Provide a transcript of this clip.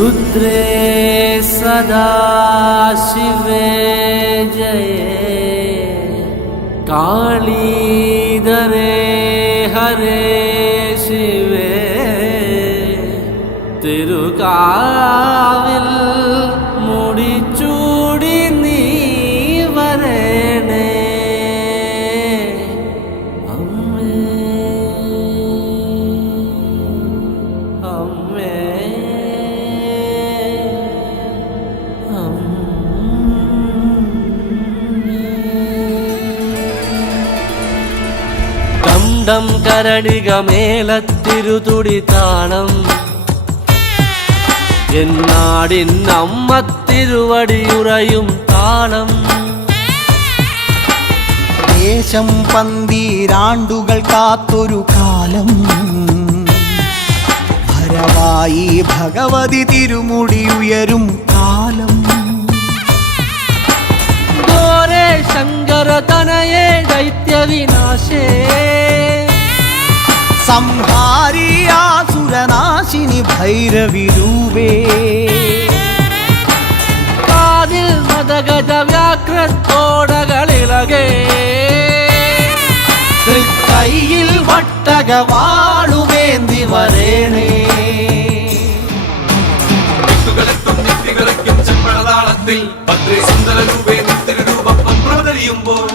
रुद्रे सदा शिवे जये कालीधरे हरे शिवे തിരുകാവിൽ മുടിച്ചൂടി നീ വരേണേ അമ്മേ അമ്മേ ഡം ഡം കരടിക മേളത്തിരുതുടി താളം എന്നാടിൻ അമ്മ തിരുവടിയുറയും താളം ദേശം പന്തീരാണ്ടുകൾ കാത്തൊരു കാലം ഭരവായി ഭഗവതി തിരുമുടി ഉയരും കാലം ഗോരേ ശങ്കര തനയേ ദൈത്യവിനാശേ സംഹാരിയാസുരനാശിനി ഭൈരവിരൂപേ കാതിൽ മദഗജ വ്യാഘ്രത്തോടകളിളകേ തൃക്കൈയിൽ വട്ടകവാളുവേന്തി വരേണേ ചെമ്പഴതാളത്തിൽ ഭദ്രേ സുന്ദര രൂപേ നിത്യരൂപം പ്രവതരിയുമ്പോൾ